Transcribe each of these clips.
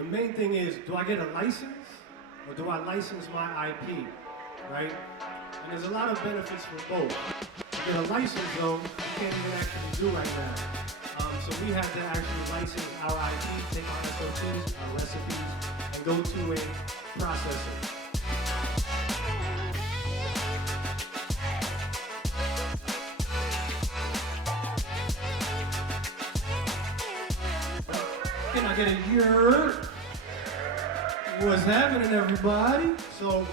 The main thing is, do I get a license or do I license my IP, right? And there's a lot of benefits for both. To get a license though, you can't even actually do right now. So we have to actually license our IP, take our SOPs, our recipes, and go to a processor. Can I get a year? What's happening, everybody? So,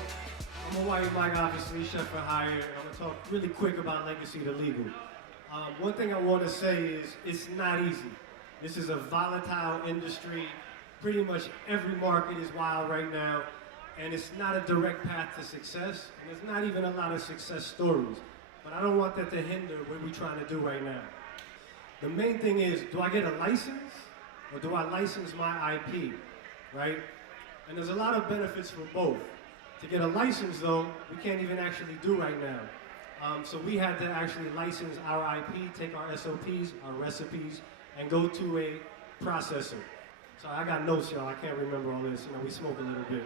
I'm a white Mike, obviously, chef for hire. I'm gonna talk really quick about legacy to legal. One thing I want to say is it's not easy. This is a volatile industry. Pretty much every market is wild right now, and it's not a direct path to success, and there's not even a lot of success stories. But I don't want that to hinder what we're trying to do right now. The main thing is, do I get a license or do I license my IP, right? And there's a lot of benefits for both. To get a license though, we can't even actually do right now. So we had to actually license our IP, take our SOPs, our recipes, and go to a processor. So I got notes, y'all, I can't remember all this, we smoke a little bit.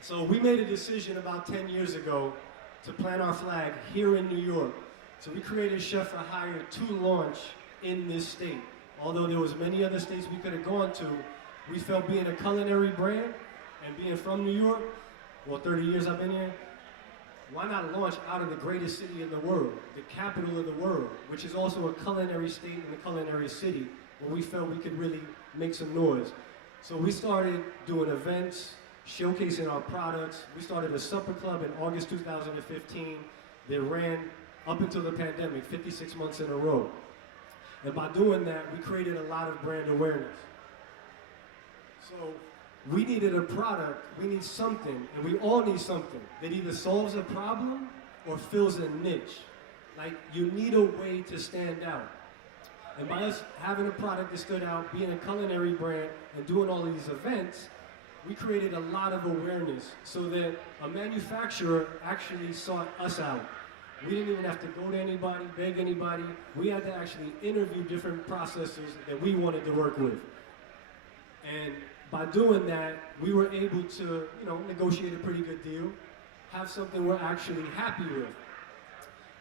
So we made a decision about 10 years ago to plant our flag here in New York. So we created Chef for Hire to launch in this state. Although there was many other states we could have gone to, we felt being a culinary brand and being from New York, well, 30 years I've been here, why not launch out of the greatest city in the world, the capital of the world, which is also a culinary state and a culinary city, where we felt we could really make some noise. So we started doing events, showcasing our products. We started a supper club in August 2015 that ran up until the pandemic, 56 months in a row. And by doing that, we created a lot of brand awareness. So we needed a product, we need something, and we all need something that either solves a problem or fills a niche. Like, you need a way to stand out. And by us having a product that stood out, being a culinary brand, and doing all these events, we created a lot of awareness so that a manufacturer actually sought us out. We didn't even have to go to anybody, beg anybody. We had to actually interview different processors that we wanted to work with. And by doing that, we were able to, negotiate a pretty good deal, have something we're actually happy with.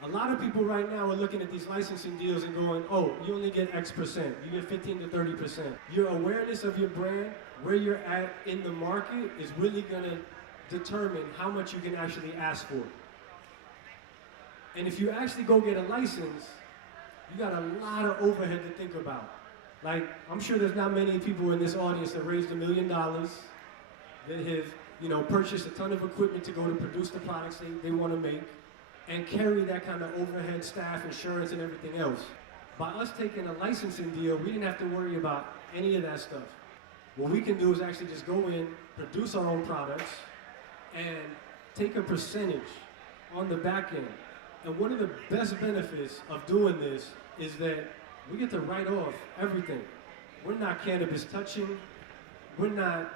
A lot of people right now are looking at these licensing deals and going, oh, you only get X percent, you get 15 to 30%. Your awareness of your brand, where you're at in the market, is really gonna determine how much you can actually ask for. And if you actually go get a license, you got a lot of overhead to think about. Like, I'm sure there's not many people in this audience that raised $1 million, that have, purchased a ton of equipment to go to produce the products they want to make, and carry that kind of overhead, staff, insurance, and everything else. By us taking a licensing deal, we didn't have to worry about any of that stuff. What we can do is actually just go in, produce our own products, and take a percentage on the back end. And one of the best benefits of doing this is that we get to write off everything. We're not cannabis touching. We're not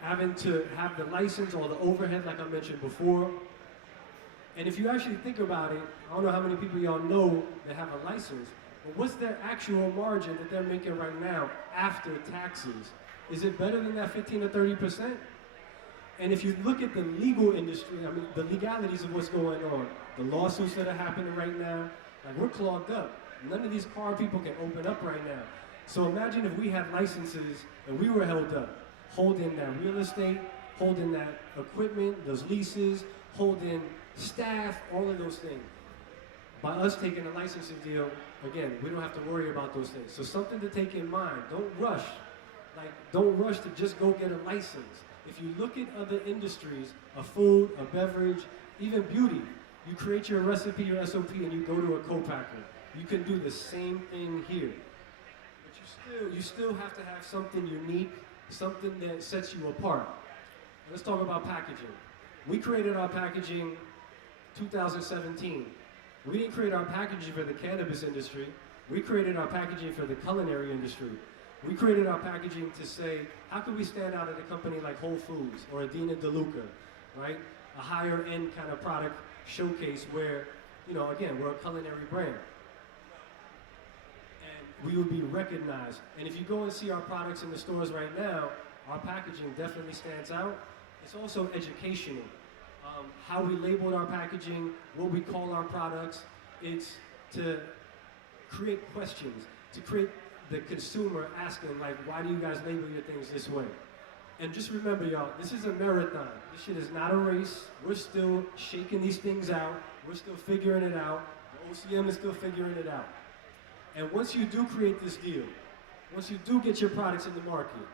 having to have the license or the overhead like I mentioned before. And if you actually think about it, I don't know how many people y'all know that have a license, but what's their actual margin that they're making right now after taxes? Is it better than that 15 to 30%? And if you look at the legal industry, the legalities of what's going on, the lawsuits that are happening right now, we're clogged up. None of these car people can open up right now. So imagine if we had licenses and we were held up, holding that real estate, holding that equipment, those leases, holding staff, all of those things. By us taking a licensing deal, again, we don't have to worry about those things. So something to take in mind, don't rush. Don't rush to just go get a license. If you look at other industries, a food, a beverage, even beauty, you create your recipe, your SOP, and you go to a co-packer. You can do the same thing here. But you still have to have something unique, something that sets you apart. Let's talk about packaging. We created our packaging 2017. We didn't create our packaging for the cannabis industry. We created our packaging for the culinary industry. We created our packaging to say, how can we stand out at a company like Whole Foods or Adina DeLuca, right? A higher end kind of product showcase where, again, we're a culinary brand. And we would be recognized. And if you go and see our products in the stores right now, our packaging definitely stands out. It's also educational. How we labeled our packaging, what we call our products, it's to create questions, to create the consumer asking, like, why do you guys label your things this way? And just remember, y'all, this is a marathon. This shit is not a race. We're still shaking these things out. We're still figuring it out. The OCM is still figuring it out. And once you do create this deal, once you do get your products in the market,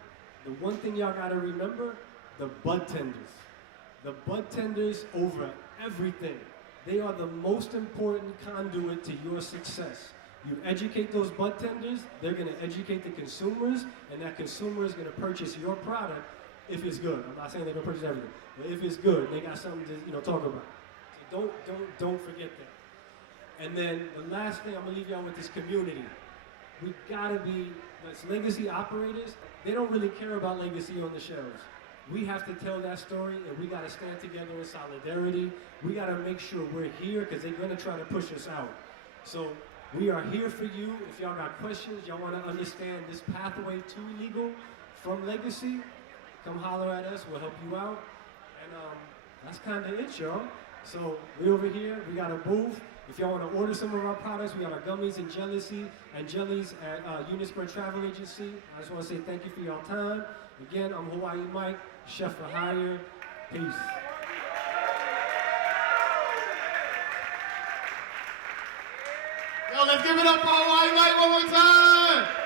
the one thing y'all gotta remember, the bud tenders. The bud tenders over everything. They are the most important conduit to your success. You educate those bud tenders, they're gonna educate the consumers, and that consumer is gonna purchase your product if it's good. I'm not saying they're gonna purchase everything, but if it's good, they got something to talk about. So don't forget that. And then the last thing I'm gonna leave y'all with is community. We gotta be, as legacy operators, they don't really care about legacy on the shelves. We have to tell that story, and we gotta stand together in solidarity. We gotta make sure we're here, because they're gonna try to push us out. So we are here for you. If y'all got questions, y'all wanna understand this pathway to legal from legacy, come holler at us, we'll help you out. And that's kinda it, y'all. So we over here, we got a booth. If y'all want to order some of our products, we got our gummies and jellies at Unispread Travel Agency. I just want to say thank you for your time. Again, I'm Hawaii Mike, Chef for Hire. Peace. Yo, let's give it up for Hawaii Mike one more time.